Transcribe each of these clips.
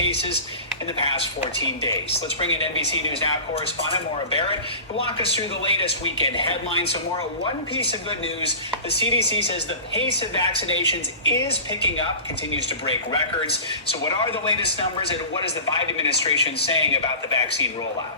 cases in the past 14 days. Let's bring in NBC News Now correspondent Maura Barrett to walk us through the latest weekend headlines. So, Maura, one piece of good news. The CDC says the pace of vaccinations is picking up, continues to break records. So what are the latest numbers, and what is the Biden administration saying about the vaccine rollout?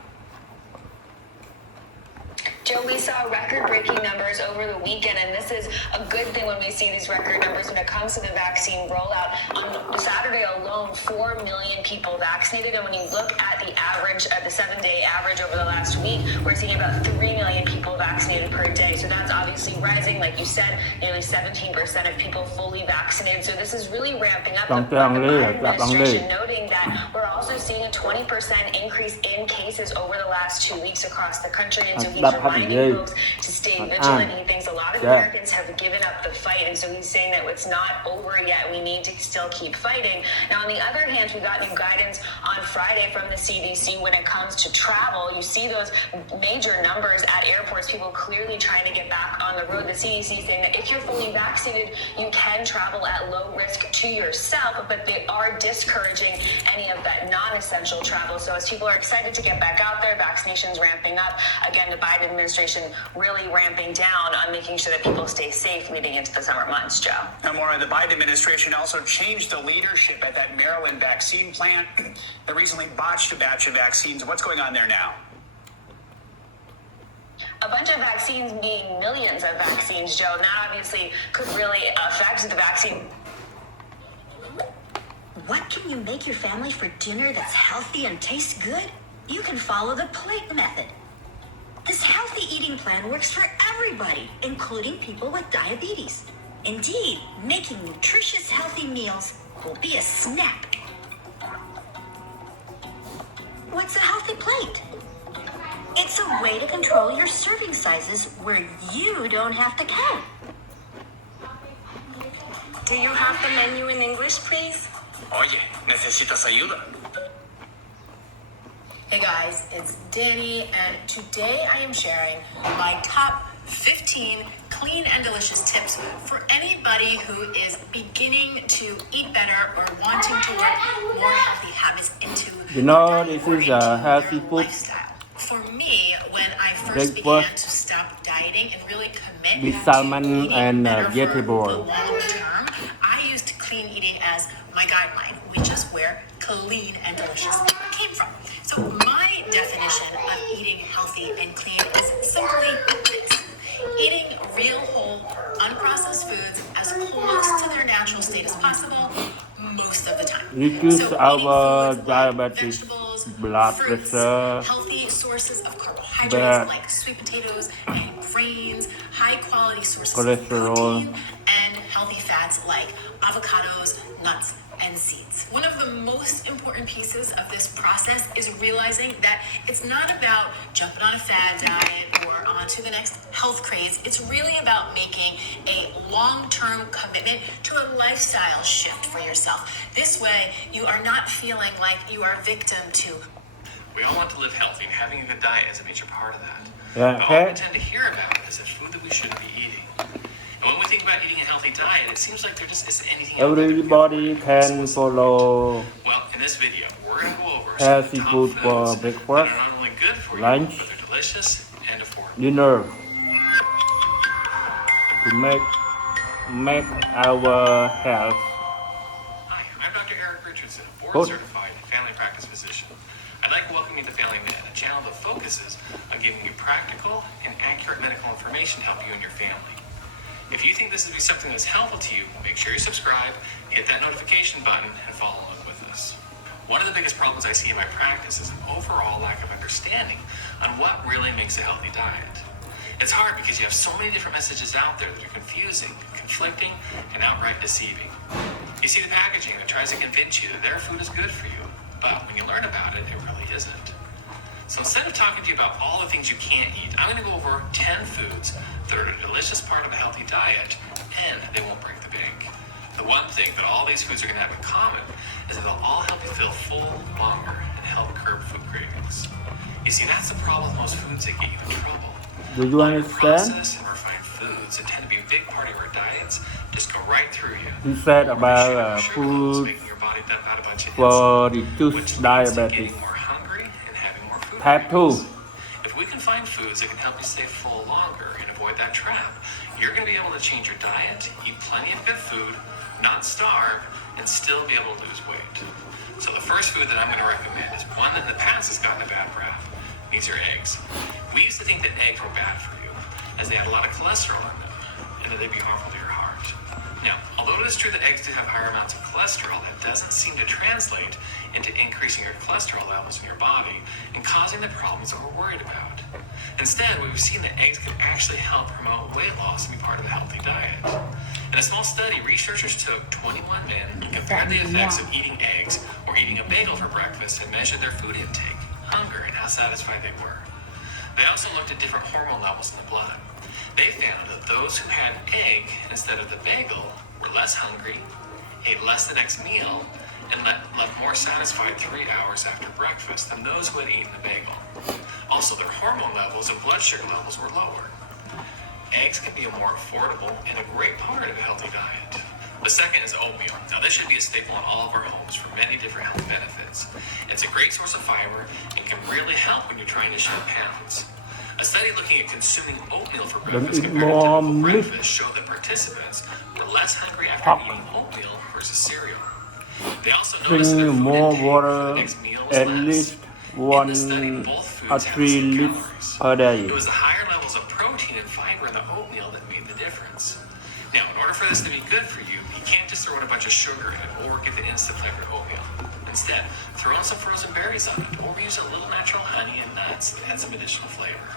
Joe, we saw record-breaking numbers over the weekend, and this is a good thing when we see these record numbers when it comes to the vaccine rollout. On Saturday alone, 4 million people vaccinated, and when you look at the average, at the 7-day average over the last week, we're seeing about 3 million people vaccinated per day. So that's obviously rising. Like you said, nearly 17% of people fully vaccinated. So this is really ramping up. The Biden administration noting that we're also seeing a 20% increase in cases over the last 2 weeks across the country, and so he's reminding folks to stay vigilant. He thinks a lot of Americans have given up the fight, and so he's saying that it's not over yet. We need to still keep fighting. Now, on the other hand, we got new guidance on Friday from the CDC when it comes to travel. You see those major numbers at airports, people clearly trying to get back on the road. The CDC saying that if you're fully vaccinated, you can travel at low risk to yourself, but they are discouraging any of that non-essential travel. So as people are excited to get back out there, vaccinations ramping up, again, the Biden administration really ramping down on making sure that people stay safe leading into the summer months, Joe. Now, Maura, the Biden administration also changed the leadership at that Maryland vaccine plant that recently botched a batch of vaccines. What's going on there now? A bunch of vaccines being millions of vaccines, Joe. And that obviously could really affect the vaccine. What can you make your family for dinner that's healthy and tastes good? You can follow the plate method. This healthy eating plan works for everybody, including people with diabetes. Indeed, making nutritious, healthy meals will be a snap. What's a healthy plate? It's a way to control your serving sizes where you don't have to count. Do you have the menu in English, please? Oye, ¿necesitas ayuda? Hey guys, it's Danny, and today I am sharing my top 15 clean and delicious tips for anybody who is beginning to eat better or wanting to work more healthy habits into this is a healthy food lifestyle. For me, when I first began to stop dieting and really commit with salmon to eating and better for the vegetable. long term, I used clean eating as my guideline, which is where clean and delicious came from. So my definition of eating healthy and clean is simply this: eating real, whole, unprocessed foods as close to their natural state as possible most of the time. Reduce So our eating foods like diabetes, vegetables, blood fruits, pressure, healthy sources of carbohydrates bad like sweet potatoes and grains, high quality sources cholesterol, of protein, and healthy fats like avocados, nuts, and seeds. One of the most important pieces of this process is realizing that it's not about jumping on a fad diet or onto the next health craze. It's really about making a long-term commitment to a lifestyle shift for yourself. This way, you are not feeling like you are a victim to. We all want to live healthy, and having a good diet is a major part of that. Yeah, But all we tend to hear about is the food that we shouldn't be eating. And when we think about eating a healthy diet, it seems like there just isn't anything out there that we everybody can follow Well, in this video, we're going to go over healthy some food top for foods that breakfast, are not only good for you, lunch, but they're delicious and affordable. dinner to make our health. Hi, I'm Dr. Eric Richardson, a Good. board-certified family practice physician. I'd like to welcome you to Family Med, a channel that focuses on giving you practical and accurate medical information to help you and your family. If you think this would be something that's helpful to you, make sure you subscribe, hit that notification button, and follow along with us. One of the biggest problems I see in my practice is an overall lack of understanding on what really makes a healthy diet. It's hard because you have so many different messages out there that are confusing, conflicting, and outright deceiving. You see the packaging that tries to convince you that their food is good for you, but when you learn about it, it really isn't. So instead of talking to you about all the things you can't eat, I'm going to go over 10 foods that are a delicious part of a healthy diet, and they won't break the bank. The one thing that all these foods are going to have in common is that they'll all help you feel full longer and help curb food cravings. You see, that's the problem with most foods that get you in trouble. Do you understand? Processed and refined foods that tend to be a big part of our diets just go right through you. He said about Sugar levels food making your body probably dump out a bunch of for insulin, reduce which leads to diabetes. getting more hungry and having more food Type 2. cravings. If we can find foods that can help you stay full longer and avoid that trap, you're going to be able to change your diet, eat plenty of good food, not starve, and still be able to lose weight. So the first food that I'm going to recommend is one that in the past has gotten a bad rap. These are eggs. We used to think that eggs were bad for you, as they had a lot of cholesterol in them, and that they'd be harmful to your heart. Now, although it is true that eggs do have higher amounts of cholesterol, that doesn't seem to translate into increasing your cholesterol levels in your body and causing the problems that we're worried about. Instead, we've seen that eggs can actually help promote weight loss and be part of a healthy diet. In a small study, researchers took 21 men and compared the effects of eating eggs or eating a bagel for breakfast and measured their food intake, hunger, and how satisfied they were. They also looked at different hormone levels in the blood. They found that those who had egg instead of the bagel were less hungry, ate less the next meal, and left more satisfied 3 hours after breakfast than those who had eaten the bagel. Also, their hormone levels and blood sugar levels were lower. Eggs can be a more affordable and a great part of a healthy diet. The second is oatmeal. Now, this should be a staple in all of our homes for many different health benefits. It's a great source of fiber and can really help when you're trying to shed pounds. A study looking at consuming oatmeal for breakfast eat compared to more typical meat. breakfast showed that participants were less hungry after eating oatmeal versus cereal. They also noticed that their Drink food more intake for water, the next meal was at less. least In the study, 1 both or foods had the 3 same liters calories. per day. It was the higher levels of protein and fiber in the oatmeal that made the difference. Now, in order for this to be good for you, you can't just throw in a bunch of sugar in it or get the instant flavored oatmeal. Instead, throw in some frozen berries on it, or use a little natural honey and nuts that add some additional flavor.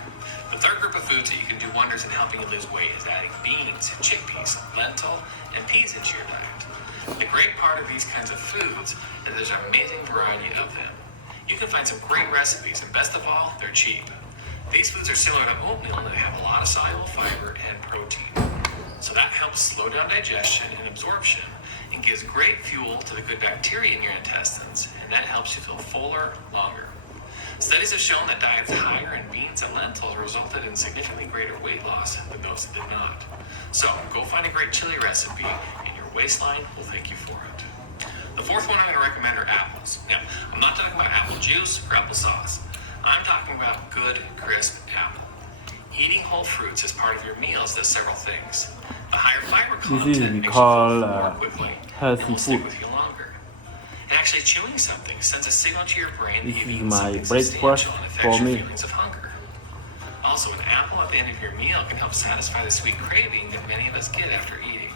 The third group of foods that you can do wonders in helping you lose weight is adding beans, chickpeas, lentil, and peas into your diet. The great part of these kinds of foods is there's an amazing variety of them. You can find some great recipes, and best of all, they're cheap. These foods are similar to oatmeal and they have a lot of soluble fiber and protein. So that helps slow down digestion and absorption and gives great fuel to the good bacteria in your intestines, and that helps you feel fuller longer. Studies have shown that diets higher in beans and lentils resulted in significantly greater weight loss than those that did not. So go find a great chili recipe and your waistline will thank you for it. The fourth one I'm going to recommend are apples. Now, I'm not talking about apple juice or applesauce. I'm talking about good, crisp apple. Eating whole fruits as part of your meals does several things. The higher fiber This content is makes you full called more quickly and healthy will stick food. with you longer. And actually chewing something sends a signal to your brain that This you've is eaten my something breakfast substantial and for affects your me. feelings of hunger. Also, an apple at the end of your meal can help satisfy the sweet craving that many of us get after eating.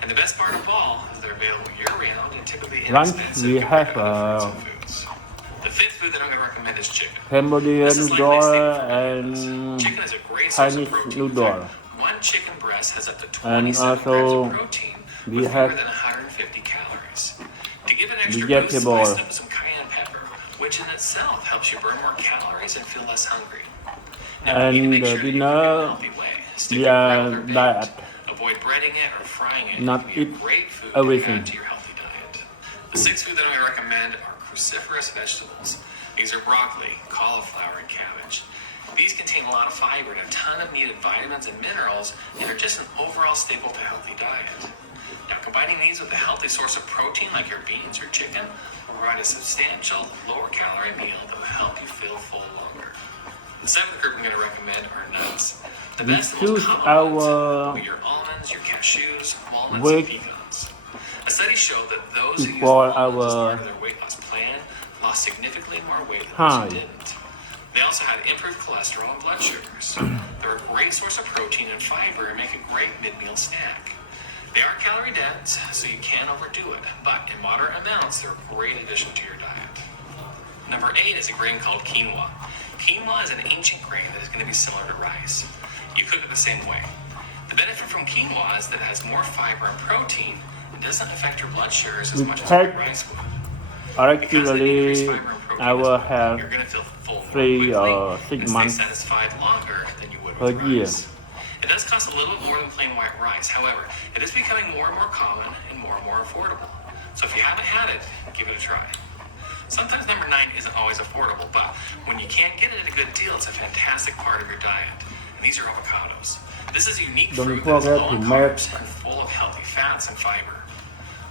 And the best part of all is they're available year-round and typically Lunch, inexpensive we compared have to other fruits and foods. The fifth food that I'm going to recommend is chicken. Cambodia This is like my noodle staple for many of us. and Chicken is a great source of Chinese protein. In noodle. fact, one chicken breast has up to And 27 grams also of protein we with have fewer than 150 calories. To give an extra boost, vegetable. slice up some cayenne pepper, which in itself helps you burn more calories and feel less hungry. Now, you need to And make sure that you dinner, cook it in a healthy way. Stick we to are regular baked. diet. Avoid breading it or frying it. Not It can be eat a great food everything. to add to your healthy diet. The sixth food that I'm going to recommend are cruciferous vegetables. These are broccoli, cauliflower, and cabbage. These contain a lot of fiber and a ton of needed vitamins and minerals and are just an overall staple to a healthy diet. Now, combining these with a healthy source of protein like your beans or chicken will provide a substantial, lower-calorie meal that will help you feel full longer. The seventh group I'm going to recommend are nuts. The We best and most choose common ones our will be your almonds, your cashews, walnuts, weight and pecans. A study showed that those who used before almonds as our part of their weight loss plan lost significantly more weight than high. those who didn't. They also had improved cholesterol and blood sugars. They're a great source of protein and fiber and make a great mid-meal snack. They are calorie dense, so you can't overdo it, but in moderate amounts, they're a great addition to your diet. Number 8 is a grain called quinoa. Quinoa is an ancient grain that is going to be similar to rice. You cook it the same way. The benefit from quinoa is that it has more fiber and protein and doesn't affect your blood sugars as We much as take rice would. Actually, I will have You're going to feel full more 3 quickly or and 6 stay months satisfied longer than you would per with year. rice. It does cost a little bit more than plain white rice. However, it is becoming more and more common and more affordable. So if you haven't had it, give it a try. Sometimes number 9 isn't always affordable, but when you can't get it at a good deal, it's a fantastic part of your diet. And these are avocados. This is a unique Don't fruit that is forget low to in make carbs and full of healthy fats and fiber.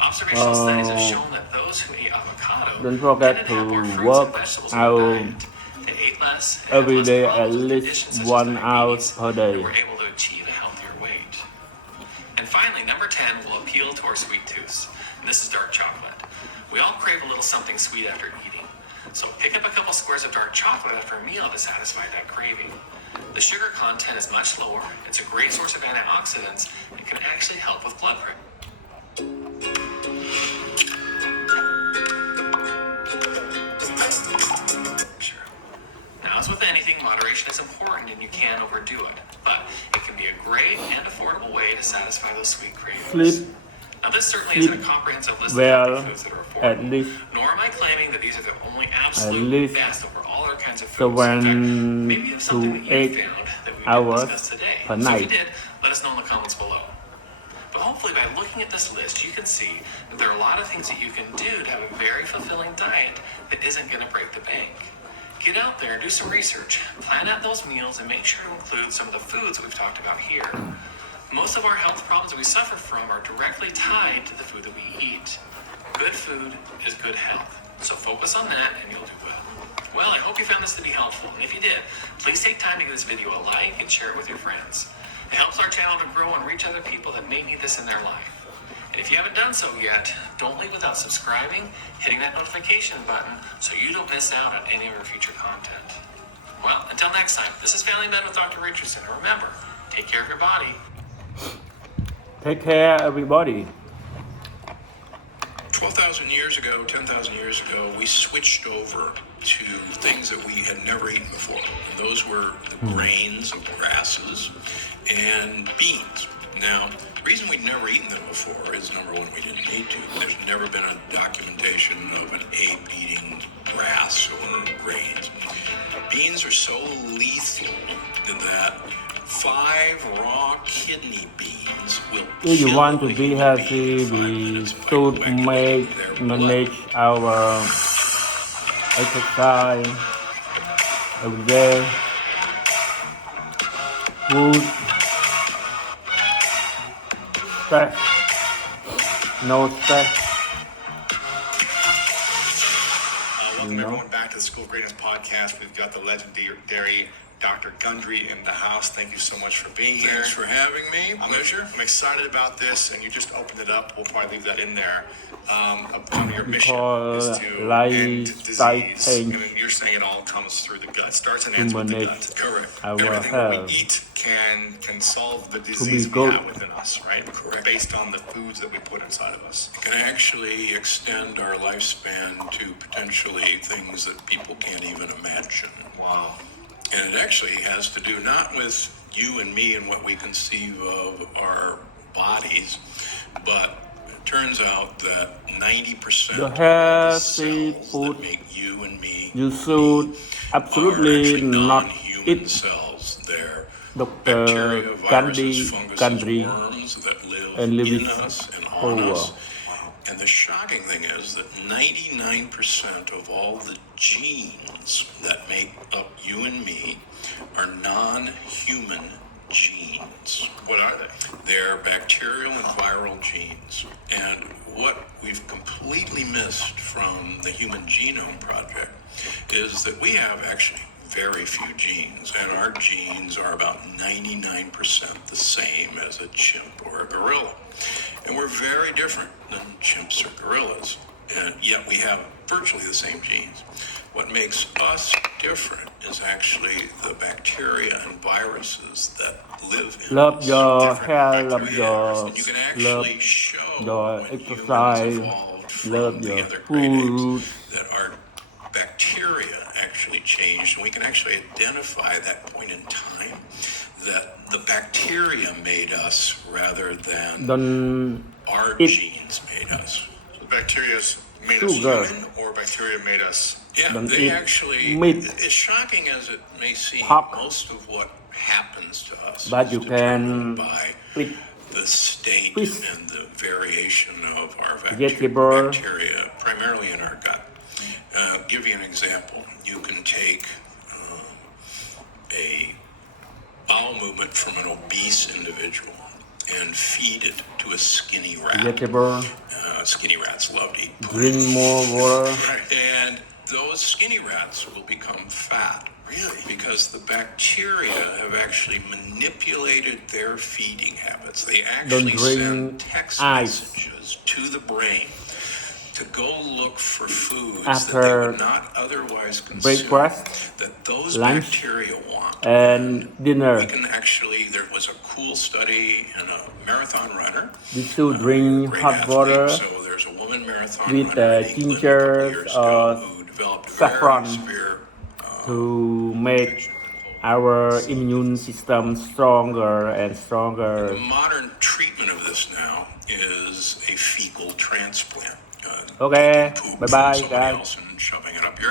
Observational studies have shown that those who ate avocado Don't forget tended to have more to fruits and work vegetables in their out diet. They ate less, and every had less day at problems with least conditions such as 1 hour diabetes, per and day. were able to achieve a healthier weight. And finally, number 10 will appeal to our sweet tooths. And this is dark chocolate. We all crave a little something sweet after eating. So pick up a couple squares of dark chocolate after a meal to satisfy that craving. The sugar content is much lower, it's a great source of antioxidants, and can actually help with blood pressure. Now, as with anything, moderation is important and you can't overdo it. But it can be a great and affordable way to satisfy those sweet cravings. Sleep Now, this certainly isn't a comprehensive list of well healthy foods that are at affordable, least nor am I claiming that these are the only at absolute least best over all other kinds of foods. In fact, 7 maybe you have something to that you 8 found that we didn't hours discuss today. per So if night. you did, let us know in the comments below. But hopefully by looking at this list, you can see that there are a lot of things that you can do to have a very fulfilling diet that isn't going to break the bank. Get out there, do some research, plan out those meals, and make sure to include some of the foods that we've talked about here. Most of our health problems that we suffer from are directly tied to the food that we eat. Good food is good health. So focus on that and you'll do well. Well, I hope you found this to be helpful. And if you did, please take time to give this video a like and share it with your friends. It helps our channel to grow and reach other people that may need this in their life. And if you haven't done so yet, don't leave without subscribing, hitting that notification button so you don't miss out on any of our future content. Well, until next time, this is Family Men with Dr. Richardson. And remember, take care of your body. Take care, everybody. 12,000 years ago, 10,000 years ago, we switched over to things that we had never eaten before. And those were the grains of grasses and beans. Now, the reason we'd never eaten them before is, number one, we didn't need to. There's never been a documentation of an ape eating grass or grains. Beans are so lethal that 5 raw kidney beans will If you kill want a to be human healthy, being in 5 we minutes by should coagulating their blood. manage our exercise every day. Food, stress, no stress. Welcome everyone back to the School of Greatness podcast. We've got the legendary Dr. Gundry in the house. Thank you so much for being here. Thanks for having me. Pleasure. I'm excited about this, and you just opened it up. We'll probably leave that in there. Your mission is to Because end disease, lifestyle and you're saying it all comes through the gut. It starts and to ends with the manage gut. Correct. our Everything that we health. eat can solve the be disease we good. have within us, right? Correct. Based on the foods that we put inside of us. Can actually extend our lifespan to potentially things that people can't even imagine. Wow. And it actually has to do not with you and me and what we conceive of our bodies, but it turns out that 90% The of the healthy cells food that make you and me you should are absolutely actually not non-human eat. cells. They're Dr. bacteria, viruses, funguses, worms that live and in Lewis us and on Howell. us. And the shocking thing is that 99% of all the genes that make up you and me are non-human genes. What are they? They're bacterial and viral genes. And what we've completely missed from the Human Genome Project is that we have actually very few genes, and our genes are about 99% the same as a chimp or a gorilla. And we're very different than chimps or gorillas, and yet we have virtually the same genes. What makes us different is actually the bacteria and viruses that live in Love us. your Different health, love bacteria. your And you can love actually show your when humans exercise, evolved from love the your other great apes food. that our bacteria actually changed, and we can actually identify that point in time that the bacteria made us rather than Don't our eat genes made us. So bacteria's made us sugar. human, or bacteria made us. Yeah, Don't they eat actually, meat. as shocking as it may seem, Pork. most of what happens to us But is you determined can by eat the state fish, and the variation of our vegetable. bacteria, primarily in our gut. Give you an example. You can take a bowel movement from an obese individual and feed it to a skinny rat. vegetable, Skinny rats love to eat drink pudding. more water. And those skinny rats will become fat. Really? Because the bacteria have actually manipulated their feeding habits. They actually drink send text ice. messages to the brain to go look for foods After that they would not otherwise consume, breakfast, that those lunch, bacteria want. and dinner. We can actually, there was a cool study in a marathon runner. These two drink great hot athlete. water So there's a woman marathon with runner in England a couple ginger years or ago who developed saffron very severe to make our immune system stronger and stronger. The modern treatment of this now is a fecal transplant. Okay, Taking poop bye-bye, from somebody guys. else and shoving it up your